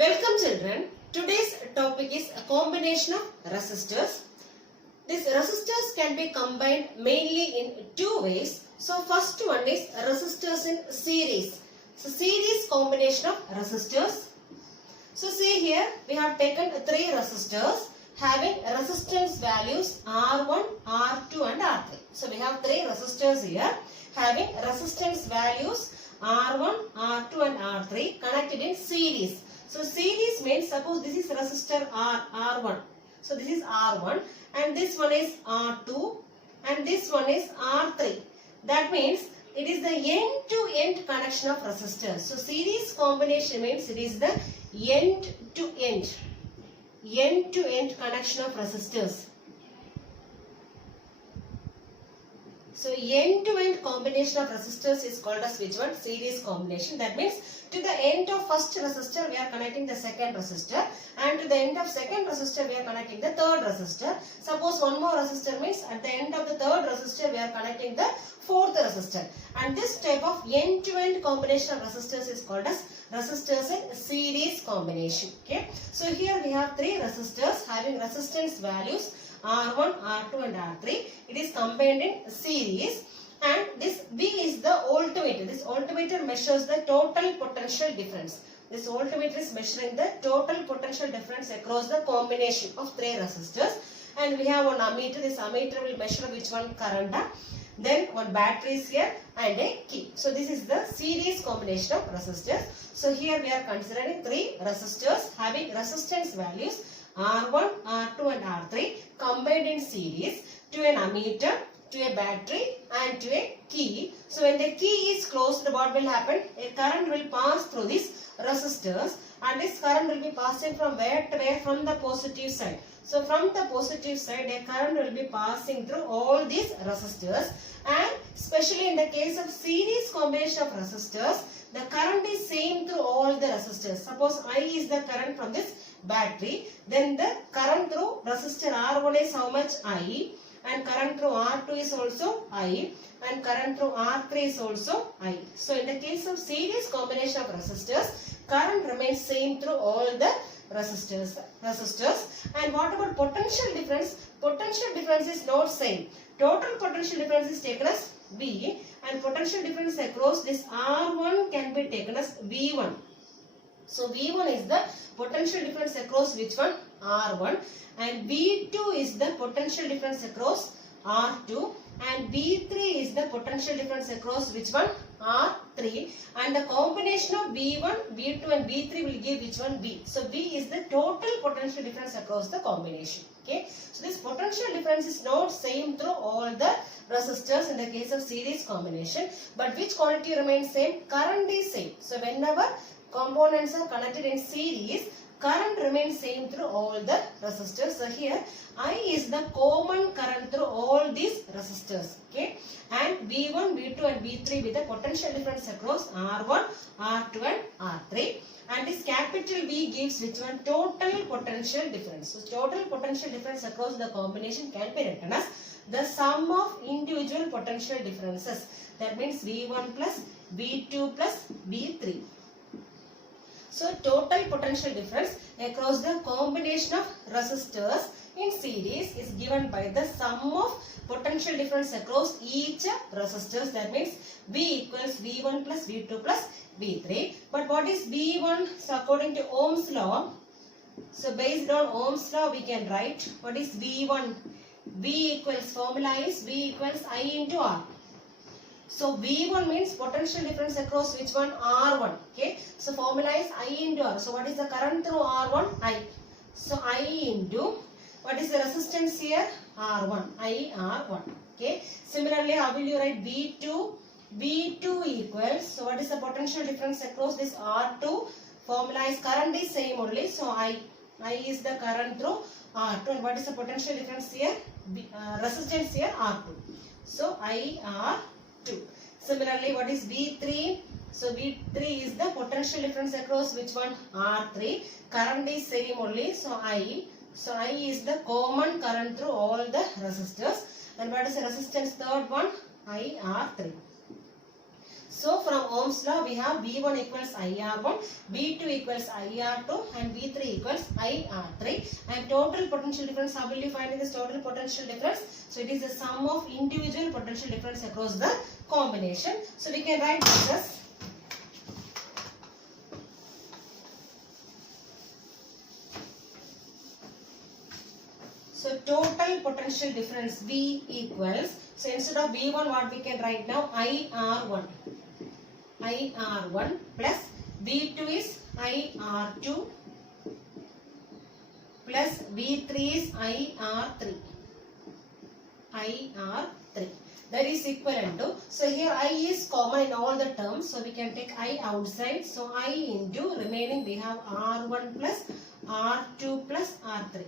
Welcome children. Today's topic is a combination of resistors. These resistors can be combined mainly in two ways. So first one is resistors in series. So series combination of resistors. So see here we have taken three resistors having resistance values R1, R2 and R3. So we have three resistors here having resistance values R1, R2 and R3 connected in series. So series means suppose this is resistor R1. So this is R1 and this one is R2 and this one is R3. That means it is the end-to-end connection of resistors. So series combination means it is the end-to-end connection of resistors. So end-to-end combination of resistors is called as which one? Series combination. That means to the end of first resistor we are connecting the second resistor, and to the end of second resistor we are connecting the third resistor. Suppose one more resistor means at the end of the third resistor we are connecting the fourth resistor. And this type of end-to-end combination of resistors is called as resistors in series combination. Okay. So here we have three resistors having resistance values R1, R2 and R3. It is combined in series, and this V is the voltmeter. This voltmeter measures the total potential difference. This voltmeter is measuring the total potential difference across the combination of three resistors. And we have one ammeter. This ammeter will measure which one? Current. Then one battery is here and a key. So this is the series combination of resistors. So here we are considering three resistors having resistance values R1, R2 and R3 combined in series to an ammeter, to a battery and to a key. So when the key is closed, what will happen? A current will pass through these resistors, and this current will be passing from where to where? From the positive side. So from the positive side a current will be passing through all these resistors, and especially in the case of series combination of resistors, the current is same through all the resistors. Suppose I is the current from this battery, then the current through resistor R1 is how much? I, and current through R2 is also I, and current through R3 is also I. So in the case of series combination of resistors, current remains same through all the resistors. And what about potential difference? Potential difference is not same. Total potential difference is taken as V, and potential difference across this R1 can be taken as V1. So V1 is the potential difference across which one? R1, and V2 is the potential difference across R2, and V3 is the potential difference across which one? R3, and the combination of V1, V2 and V3 will give which one? V. So V is the total potential difference across the combination. Okay. So this potential difference is not same through all the resistors in the case of series combination, but which quantity remains same? Current is same. So whenever components are connected in series, current remains same through all the resistors. So here I is the common current through all these resistors. Okay, and V1, V2 and V3 with the potential difference across R1, R2 and R3. And this capital V gives which one? Total potential difference. So total potential difference across the combination can be written as the sum of individual potential differences. That means V1 plus V2 plus V3. So total potential difference across the combination of resistors in series is given by the sum of potential difference across each resistors. That means V equals V1 plus V2 plus V3. But what is V1? So according to Ohm's law, so based on Ohm's law we can write what is V1. V equals, formula is V equals I into R. So V1 means potential difference across which one? R1. Okay. So formula is I into R. So what is the current through R1? I. So I into, what is the resistance here? R1. I R1. Okay. Similarly, how will you write V2? V2 equals, so what is the potential difference across this R2? Formula is current is same only. So I is the current through R2. And what is the potential difference here? Resistance here R2. So I R2. Similarly, what is V3? So V3 is the potential difference across which one? R3. Current is same only. So I is the common current through all the resistors. And what is the resistance? Third one? I R3. So from Ohm's law we have V1 equals IR1, V2 equals IR2 and V3 equals IR3. And total potential difference, how will you find this total potential difference? So it is the sum of individual potential difference across the combination. So we can write this as total potential difference V equals, so instead of V1 what we can write now, IR1 plus V2 is IR2 plus V3 is IR3. That is equivalent to, so here I is common in all the terms, so we can take I outside, so I into remaining we have R1 plus R2 plus R3.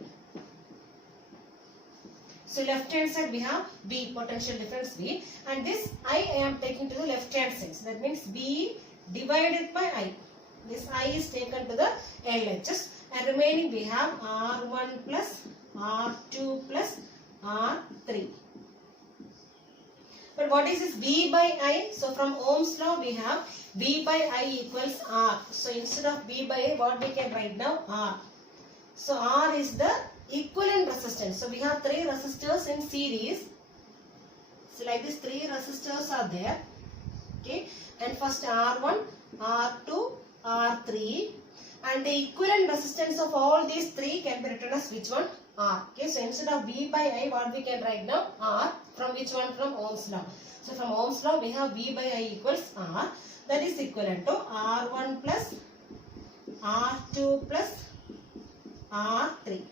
So left hand side we have V, potential difference V, and this I am taking to the left hand side. So that means V divided by I. This I is taken to the LHS, and remaining we have R1 plus R2 plus R3. But what is this V by I? So from Ohm's law we have V by I equals R. So instead of V by I, what we can write now? R. So R is the equivalent resistance. So we have three resistors in series. So like this, three resistors are there. Okay. And first R1, R2, R3. And the equivalent resistance of all these three can be written as which one? R. Okay. So instead of V by I, what we can write now? R. From which one? From Ohm's law. So from Ohm's law, we have V by I equals R. That is equivalent to R1 plus R2 plus R3.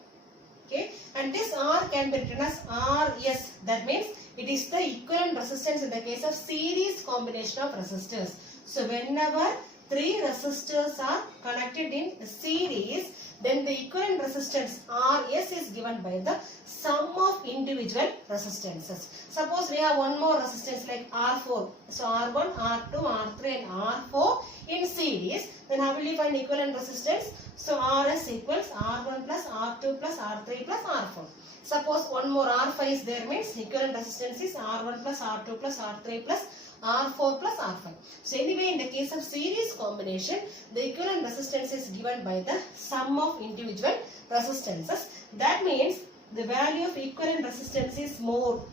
Okay, and this R can be written as RS. That means it is the equivalent resistance in the case of series combination of resistors. So whenever three resistors are connected in series, then the equivalent resistance RS is given by the sum of individual resistances. Suppose we have one more resistance like R4. So R1, R2, R3 and R4 in series. Then how will you find equivalent resistance? So RS equals R1 plus R2 plus R3 plus R4. Suppose one more R5 is there, means equivalent resistance is R1 plus R2 plus R3 plus R4 plus R5. So anyway, in the case of series combination, the equivalent resistance is given by the sum of individual resistances. That means the value of equivalent resistance is more.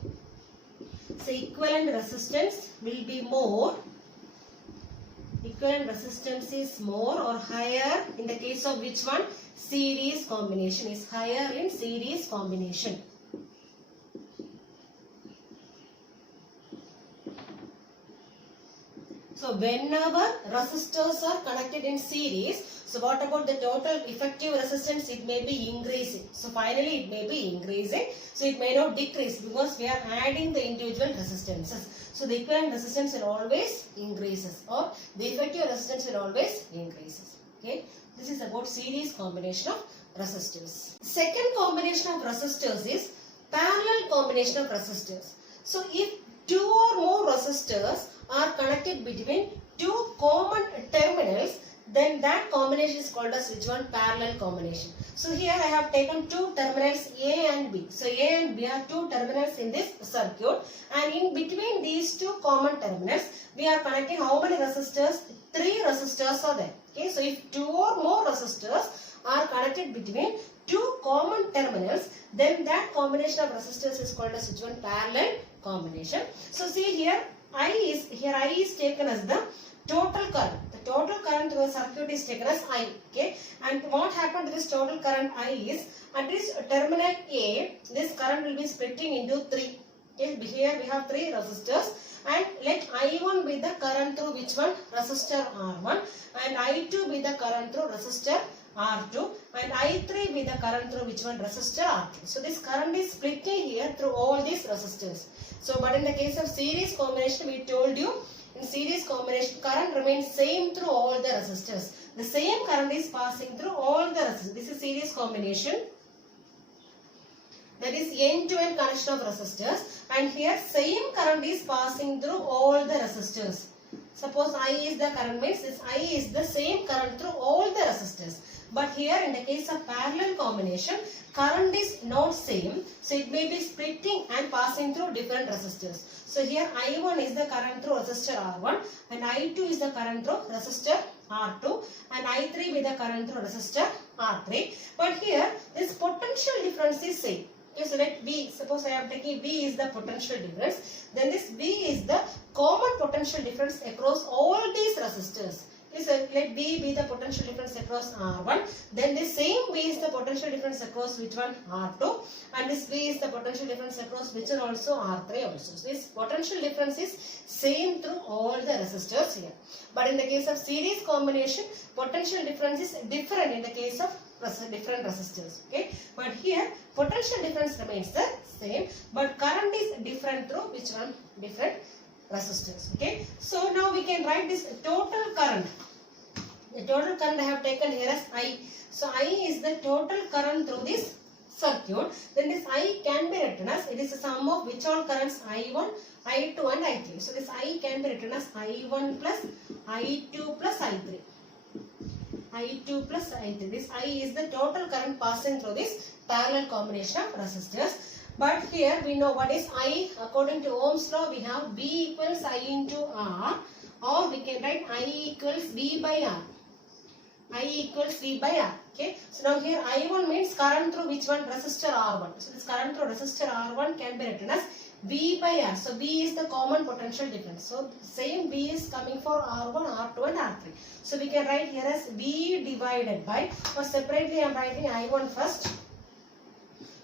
So equivalent resistance will be more. Equivalent resistance is more or higher in the case of which one? Series combination is higher in series combination. So whenever resistors are connected in series, so what about the total effective resistance? It may be increasing. So finally it may be increasing. So it may not decrease because we are adding the individual resistances. So the equivalent resistance will always increases, or the effective resistance will always increases. Okay. This is about series combination of resistors. Second combination of resistors is parallel combination of resistors. So if two or more resistors are connected between two common terminals, then that combination is called as which one? Parallel combination. So here I have taken two terminals A and B. So A and B are two terminals in this circuit, and in between these two common terminals we are connecting how many resistors? Three resistors are there. Okay, so if two or more resistors are connected between two common terminals, then that combination of resistors is called as which one? Parallel combination. So see here I is taken as the total current. The total current through the circuit is taken as I. Okay, and what happened to this total current I is, at this terminal A, this current will be splitting into three. Okay, here we have three resistors, and let I1 be the current through which one? Resistor R1, and I2 be the current through resistor R2, and I3 be the current through which one? Resistor R3. So this current is splitting here through all these resistors. So but in the case of series combination, we told you in series combination current remains same through all the resistors. The same current is passing through all the resistors. This is series combination. That is end-to-end connection of resistors, and here same current is passing through all the resistors. Suppose I is the current, means this I is the same current through all the resistors. But here in the case of parallel combination, current is not same, so it may be splitting and passing through different resistors. So here I1 is the current through resistor R1 and I2 is the current through resistor R2 and I3 with the current through resistor R3. But here this potential difference is same. Okay, so let B, suppose I am taking B is the potential difference, then this B is the common potential difference across all these resistors. Okay, so let B be the potential difference across R1, then this same B is the potential difference across which one? R2, and this B is the potential difference across which one also? R3 also. So this potential difference is same through all the resistors here. But in the case of series combination, potential difference is different in the case of different resistors. Okay, but here potential difference remains the same, but current is different through which one? Different resistors. Okay, so now we can write this total current. The total current I have taken here as I. So I is the total current through this circuit. Then this I can be written as, it is the sum of which all currents? I1, I2 and I3. So this I can be written as I1 plus I2 plus I3. I2 plus I3. This I is the total current passing through this parallel combination of resistors. But here we know what is I. According to Ohm's law, we have V equals I into R, or we can write I equals V by R. I equals V by R. Okay. So now here I1 means current through which one? Resistor R1. So this current through resistor R1 can be written as V by R. So V is the common potential difference. So same V is coming for R1, R2 and R3. So we can write here as V divided by, or separately I am writing I1 first.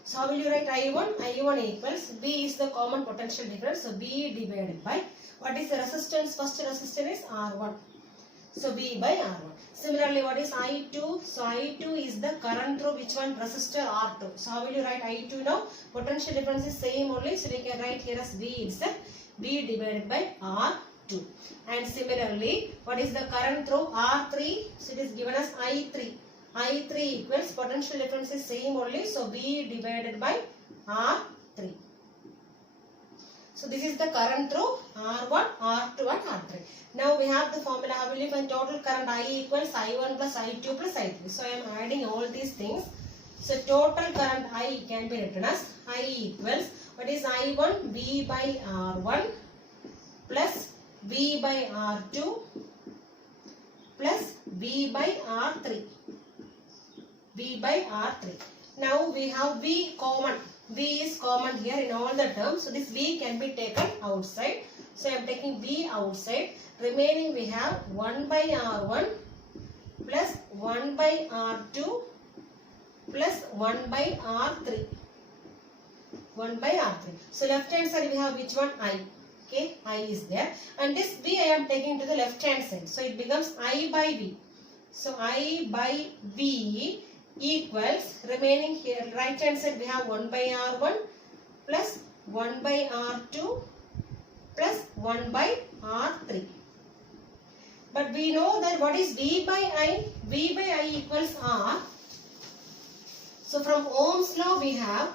So how will you write I1? I1 equals, V is the common potential difference. So V divided by, what is the resistance? First resistor is R1. So V by R1. Similarly, what is I2? So I2 is the current through which one? Resistor R2. So how will you write I2 now? Potential difference is same only. So we can write here as V itself. V divided by R2. And similarly, what is the current through R3? So it is given as I3. I3 equals, potential difference is same only. So V divided by R3. So this is the current through R1, R2 and R3. Now we have the formula. How will you find total current? I equals I1 plus I2 plus I3. So I am adding all these things. So total current I can be written as I equals, what is I1? V by R1 plus V by R2 plus V by R3. V by R3. Now we have V common. V is common here in all the terms. So this V can be taken outside. So I am taking V outside. Remaining we have 1 by R1 plus 1 by R2 plus 1 by R3. 1 by R3. So left hand side we have which one? I. Okay, I is there. And this V I am taking to the left hand side. So it becomes I by V. So I by V equals, remaining here right hand side we have 1 by R1 plus 1 by R2 plus 1 by R3. But we know that what is V by I? V by I equals R. So from Ohm's law we have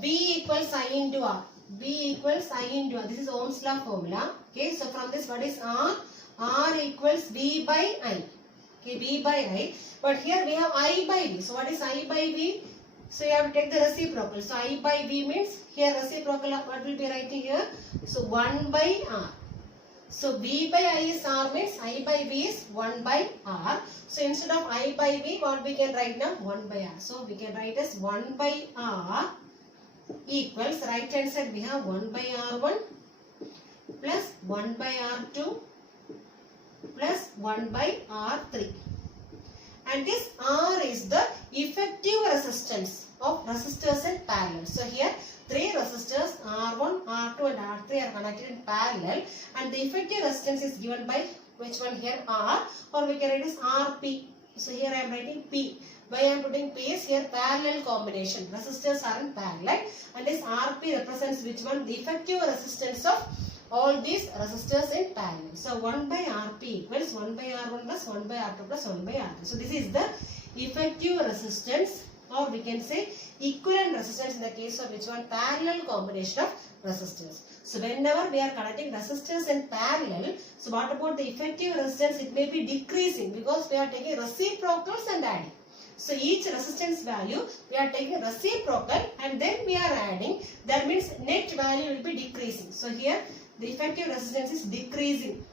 V equals I into R. V equals I into R. This is Ohm's law formula. Okay, so from this what is R? R equals V by I. Okay, V by I. But here we have I by V. So what is I by V? So you have to take the reciprocal. So I by V means here reciprocal of what will be writing here? So 1 by R. So V by I is R means I by V is 1 by R. So instead of I by V, what we can write now? 1 by R. So we can write as 1 by R equals, right hand side we have 1 by R1 plus 1 by R2 plus 1 by R3. And this R is the effective resistance of resistors in parallel. So here 3 resistors R1, R2 and R3 are connected in parallel, and the effective resistance is given by which one here? R, or we can write as RP. So here I am writing P. Why I am putting P is here parallel combination. Resistors are in parallel, and this RP represents which one? The effective resistance of all these resistors in parallel. So 1 by Rp equals 1 by R1 plus 1 by R2 plus 1 by R3. So this is the effective resistance, or we can say equivalent resistance in the case of which one? Parallel combination of resistors. So whenever we are connecting resistors in parallel, so what about the effective resistance? It may be decreasing because we are taking reciprocals and adding. So each resistance value we are taking reciprocal and then we are adding. That means net value will be decreasing. So here the effective resistance is decreasing.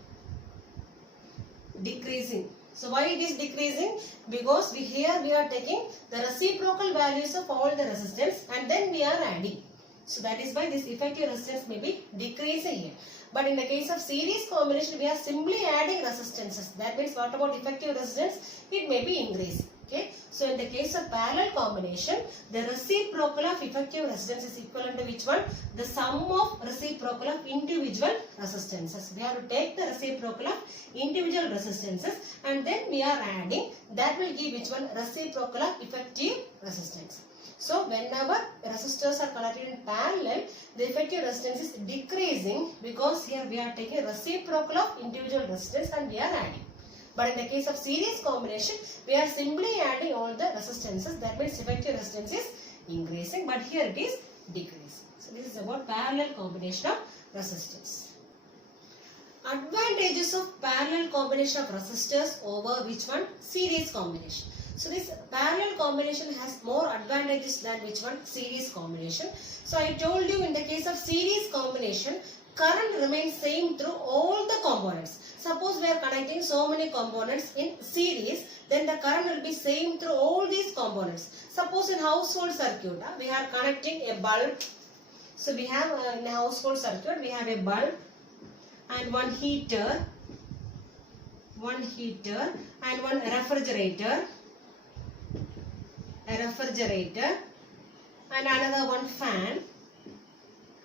So why it is decreasing? Because here we are taking the reciprocal values of all the resistance and then we are adding. So that is why this effective resistance may be decreasing here. But in the case of series combination, we are simply adding resistances. That means what about effective resistance? It may be increasing. Okay. So in the case of parallel combination, the reciprocal of effective resistance is equivalent to which one? The sum of reciprocal of individual resistances. We have to take the reciprocal of individual resistances and then we are adding. That will give which one? Reciprocal of effective resistance. So whenever resistors are connected in parallel, the effective resistance is decreasing because here we are taking reciprocal of individual resistance and we are adding. But in the case of series combination, we are simply adding all the resistances. That means effective resistance is increasing, but here it is decreasing. So this is about parallel combination of resistors. Advantages of parallel combination of resistors over which one? Series combination. So this parallel combination has more advantages than which one? Series combination. So I told you in the case of series combination, current remains same through all the components. Suppose we are connecting so many components in series, then the current will be same through all these components. Suppose in household circuit, we are connecting a bulb. So we have in a household circuit, we have a bulb and one heater and one refrigerator, and another one fan.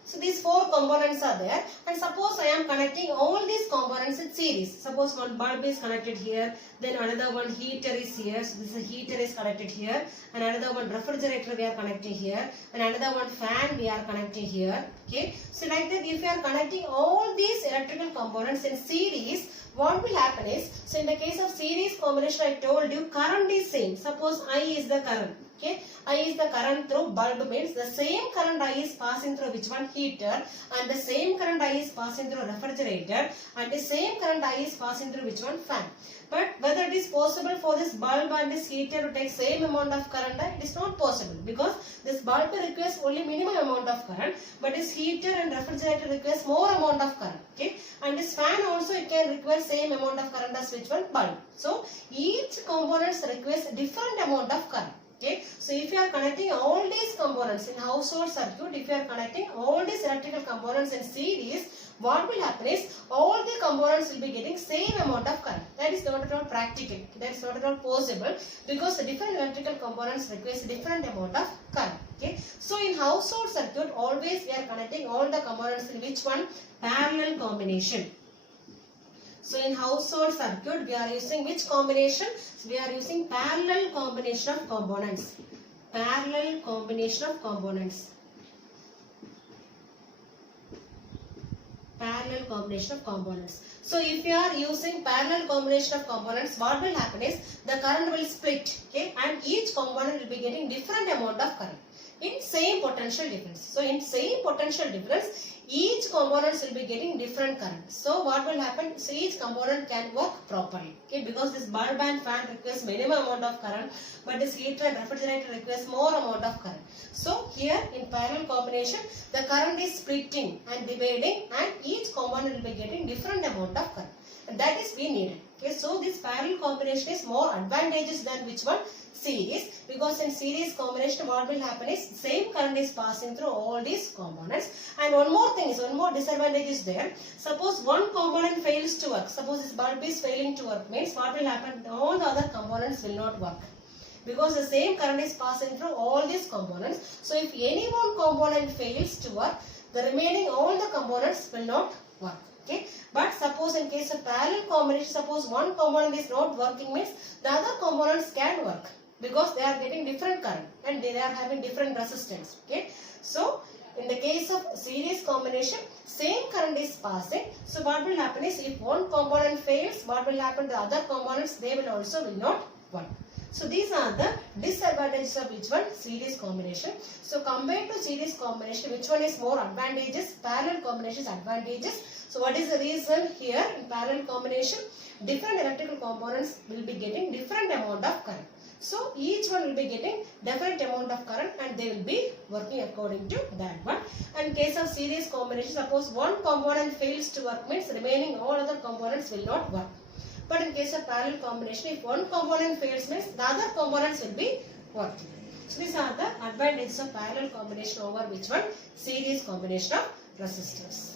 So these four components are there, and suppose I am connecting all these components in series. Suppose one bulb is connected here, then another one heater is here. So this heater is connected here, and another one refrigerator we are connecting here, and another one fan we are connecting here. Okay. So like that, if you are connecting all these electrical components in series, what will happen is, so in the case of series combination, I told you current is same. Suppose I is the current. Okay, I is the current through bulb means the same current I is passing through which one? Heater, and the same current I is passing through refrigerator, and the same current I is passing through which one? Fan. But whether it is possible for this bulb and this heater to take same amount of current, it is not possible because this bulb requires only minimum amount of current, but this heater and refrigerator requires more amount of current. Okay, and this fan also it can require same amount of current as which one? Bulb. So each components requires different amount of current. Okay, so if you are connecting all these components in household circuit, if you are connecting all these electrical components in series, what will happen is all the components will be getting same amount of current. That is not at all practical. That is not at all possible because the different electrical components requires different amount of current. Okay, so in household circuit, always we are connecting all the components in which one? Parallel combination. So in household circuit, we are using which combination? So we are using parallel combination of components. Parallel combination of components. Parallel combination of components. So if you are using parallel combination of components, what will happen is the current will split. Okay, and each component will be getting different amount of current in same potential difference. So in same potential difference, each components will be getting different current. So what will happen? So each component can work properly. Okay, because this bulb and fan requires minimum amount of current, but this heater and refrigerator requires more amount of current. So here in parallel combination, the current is splitting and dividing, and each component will be getting different amount of current. And that is we needed. Okay, so this parallel combination is more advantageous than which one? Series, because in series combination what will happen is same current is passing through all these components. And one more thing is, one more disadvantage is there. Suppose one component fails to work, suppose this bulb is failing to work, means what will happen? All the other components will not work because the same current is passing through all these components. So if any one component fails to work, the remaining all the components will not work. Okay, but suppose in case of parallel combination, suppose one component is not working, means the other components can work because they are getting different current and they are having different resistance. Okay, so in the case of series combination, same current is passing. So what will happen is if one component fails, what will happen? The other components, they will also will not work. So these are the disadvantages of which one? Series combination. So compared to series combination, which one is more advantageous? Parallel combination is advantageous. So what is the reason here? In parallel combination, different electrical components will be getting different amount of current. So each one will be getting different amount of current and they will be working according to that one. And in case of series combination, suppose one component fails to work, means remaining all other components will not work. But in case of parallel combination, if one component fails, means the other components will be working. So these are the advantages of parallel combination over which one? Series combination of resistors.